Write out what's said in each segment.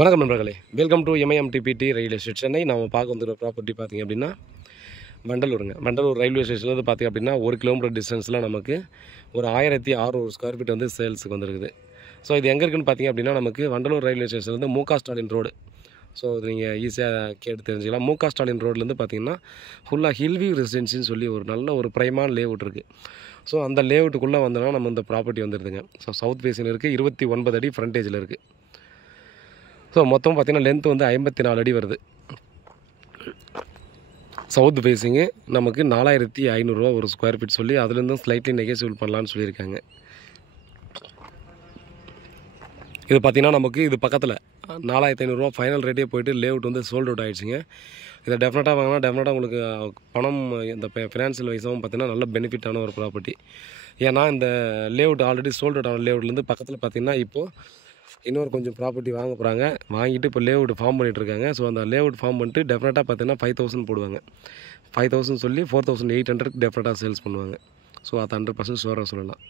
வணக்கம் நண்பர்களே, welcome to எம்ஐஎம்டிபிடி ரயில்வே ஸ்டேஷன் சென்னை. நம்ம பார்க்க வந்துருக்க ப்ராப்பர்ட்டி பார்த்திங்க அப்படின்னா வண்டலூருங்க. வண்டலூர் ரயில்வே ஸ்டேஷன்லேருந்து பார்த்திங்க அப்படின்னா 1 கிலோமீட்டர் டிஸ்டன்ஸில் நமக்கு ஒரு 1600 ஸ்கொயர் ஃபீட் வந்து சேல்ஸுக்கு வந்துருக்குது. ஸோ இது எங்கே இருக்குன்னு பார்த்திங்க அப்படின்னா நமக்கு வண்டலூர் ரயில்வே ஸ்டேஷன்லேருந்து முக ஸ்டாலின் ரோடு. ஸோ இது நீங்கள் ஈஸியாக கேட்டு தெரிஞ்சுக்கலாம். முக ஸ்டாலின் ரோட்லேருந்து பார்த்திங்கன்னா ஃபுல்லாக ஹில்வியூ ரெசிடென்சின்னு சொல்லி ஒரு நல்ல ஒரு பிரைமான லேஅவுட் இருக்குது. ஸோ அந்த லேஅவுட்டுக்குள்ளே வந்தோன்னா நம்ம இந்த ப்ராப்பர்ட்டி வந்துடுதுங்க. ஸோ சவுத் ஃபேஸில் இருக்குது, 29 அடி ஃப்ரண்டேஜில் இருக்குது. ஸோ மொத்தம் பார்த்திங்கன்னா லென்த் வந்து 54 அடி வருது. சவுத் ஃபேஸிங்கு நமக்கு 4500 ரூபா ஒரு ஸ்கொயர் ஃபீட் சொல்லி அதுலேருந்தும் ஸ்லைட்லி நெகோசியபிள் பண்ணலான்னு சொல்லியிருக்காங்க. இது பார்த்திங்கன்னா நமக்கு இது பக்கத்தில் 4500 ரூபா ஃபைனல் ரேட்டே போயிட்டு லேஅவுட் வந்து சோல்ட் அவுட் ஆகிடுச்சிங்க. இதை டெஃபினட்டாக வாங்கினா டெஃபினட்டாக உங்களுக்கு பணம் இந்த ஃபினான்ஷியல் வைஸாகவும் பார்த்திங்கன்னா நல்ல பெனிஃபிட்டான ஒரு ப்ராப்பர்ட்டி. ஏன்னா இந்த லேஅவுட் ஆல்ரெடி சோல்ட் அவுட் ஆன லேஅவுட்லேருந்து பக்கத்தில் பார்த்திங்கன்னா இப்போது இன்னொரு கொஞ்சம் ப்ராப்பர்ட்டி வாங்க போகிறாங்க. வாங்கிட்டு இப்போ லேஅவுட் ஃபார்ம் பண்ணிகிட்ருக்காங்க. ஸோ அந்த லேஅவுட் ஃபார்ம் பண்ணிட்டு டெஃபினட்டாக பார்த்தீங்கன்னா 5000 போடுவாங்க. 5000 சொல்லி 4800 டெஃபினட்டாக சேல்ஸ் பண்ணுவாங்க. ஸோ அது 100% ஷுவராக சொல்லலாம்.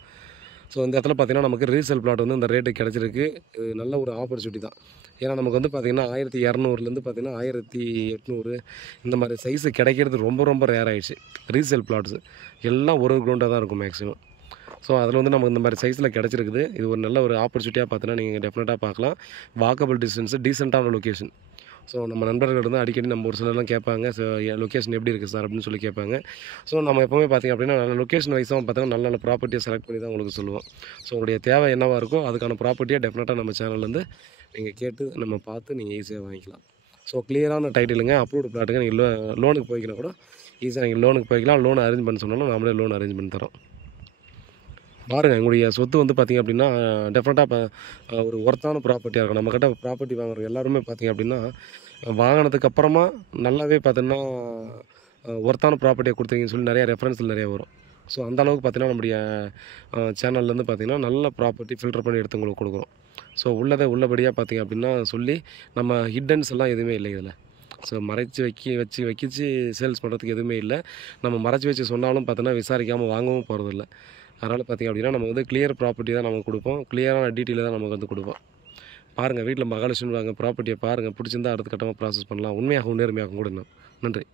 ஸோ இந்த இடத்துல பார்த்திங்கன்னா நமக்கு ரீசேல் பிளாட் வந்து இந்த ரேட்டு கிடச்சிருக்கு. இது நல்ல ஒரு ஆப்பர்ச்சுனிட்டி தான். ஏன்னா நமக்கு வந்து பார்த்திங்கன்னா 1200லேருந்து பார்த்திங்கன்னா 1800 இந்த மாதிரி சைஸு கிடைக்கிறது ரொம்ப ரொம்ப ரேர் ஆகிடுச்சு. ரீசேல் பிளாட்ஸு எல்லாம் ஒரு கிரவுண்டாக தான் இருக்கும் மேக்ஸிமம். ஸோ அதில் வந்து நமக்கு இந்த மாதிரி சைஸில் கிடச்சிருக்குது. இது ஒரு நல்ல ஒரு ஆப்பர்ச்சுனிட்டியாக பார்த்தீங்கன்னா நீங்கள் டெஃபினட்டாக பார்க்கலாம். வாக்கபிள் டிஸ்டன்ஸு, டீசெண்டான லொக்கேஷன். ஸோ நம்ம நண்பர்கள் வந்து அடிக்கடி நம்ம ஒரு சிலர்லாம் கேட்பாங்க, ஸோ லொக்கேஷன் எப்படி இருக்குது சார் அப்படின்னு சொல்லி கேட்பாங்க. ஸோ நம்ம எப்போவுமே பார்த்திங்க அப்படின்னா நல்ல லொக்கேஷன் வைஸாகவும் பார்த்தீங்கன்னா நல்ல நல்ல ப்ராப்பர்ட்டியை செலக்ட் பண்ணி தான் உங்களுக்கு சொல்லுவோம். ஸோ உங்களுடைய தேவை என்னவாக இருக்கோ அதுக்கான ப்ராப்பர்ட்டியை டெஃபினட்டாக நம்ம சேனல்லேருந்து நீங்கள் கேட்டு நம்ம பார்த்து நீங்கள் ஈஸியாக வாங்கிக்கலாம். ஸோ கிளியரான டைட்டிலுங்க, அப்ரூவ்டு பிளாட்டுங்க. நீங்கள் லோனுக்கு போய்க்கினா கூட ஈஸியாக நீங்கள் லோனுக்கு போய்க்கலாம். லோன் அரேஞ்ச் பண்ண சொன்னாலும் நம்மளே லோன் அரேஞ்ச் பண்ணி தரோம். பாருங்கள், எங்களுடைய சொத்து வந்து பார்த்திங்க அப்படின்னா டெஃபினட்டாக ஒரு ஒர்த்தான ப்ராப்பர்ட்டியாக இருக்கும். நம்மக்கிட்ட ப்ராப்பர்ட்டி வாங்குற எல்லாருமே பார்த்திங்க அப்படின்னா வாங்கினதுக்கப்புறமா நல்லாவே பார்த்தீங்கன்னா ஒர்த்தான ப்ராப்பர்ட்டியை கொடுத்தீங்கன்னு சொல்லி நிறையா ரெஃபரன்ஸில் நிறைய வரும். ஸோ அந்தளவுக்கு பார்த்திங்கன்னா நம்முடைய சேனல்லேருந்து பார்த்திங்கன்னா நல்ல ப்ராப்பர்ட்டி ஃபில்டர் பண்ணி எடுத்து உங்களுக்கு கொடுக்குறோம். ஸோ உள்ளதை உள்ளபடியாக பார்த்திங்க அப்படின்னா சொல்லி நம்ம ஹிட்டன்ஸ் எல்லாம் எதுவுமே இல்லை இதில். ஸோ மறைச்சி வச்சு சேல்ஸ் பண்ணுறதுக்கு எதுவுமே இல்லை. நம்ம மறைச்சி வச்சு சொன்னாலும் பார்த்தோன்னா விசாரிக்காமல் வாங்கவும் போகிறதில்ல. அதனால் பார்த்திங்க அப்படின்னா நம்ம வந்து கிளியர் ப்ராப்பர்ட்டி தான் நம்ம கொடுப்போம். கிளியரான டீட்டெயிலை தான் நமக்கு வந்து கொடுப்போம். பாருங்கள், வீட்டில் மகாலட்சுமி வாங்க ப்ராப்பர்ட்டியை பாருங்கள், பிடிச்சிருந்தா அடுத்த கட்டமாக ப்ராசஸ் பண்ணலாம். உண்மையாகவும் நேர்மையாகவும் கொடுங்க. நன்றி.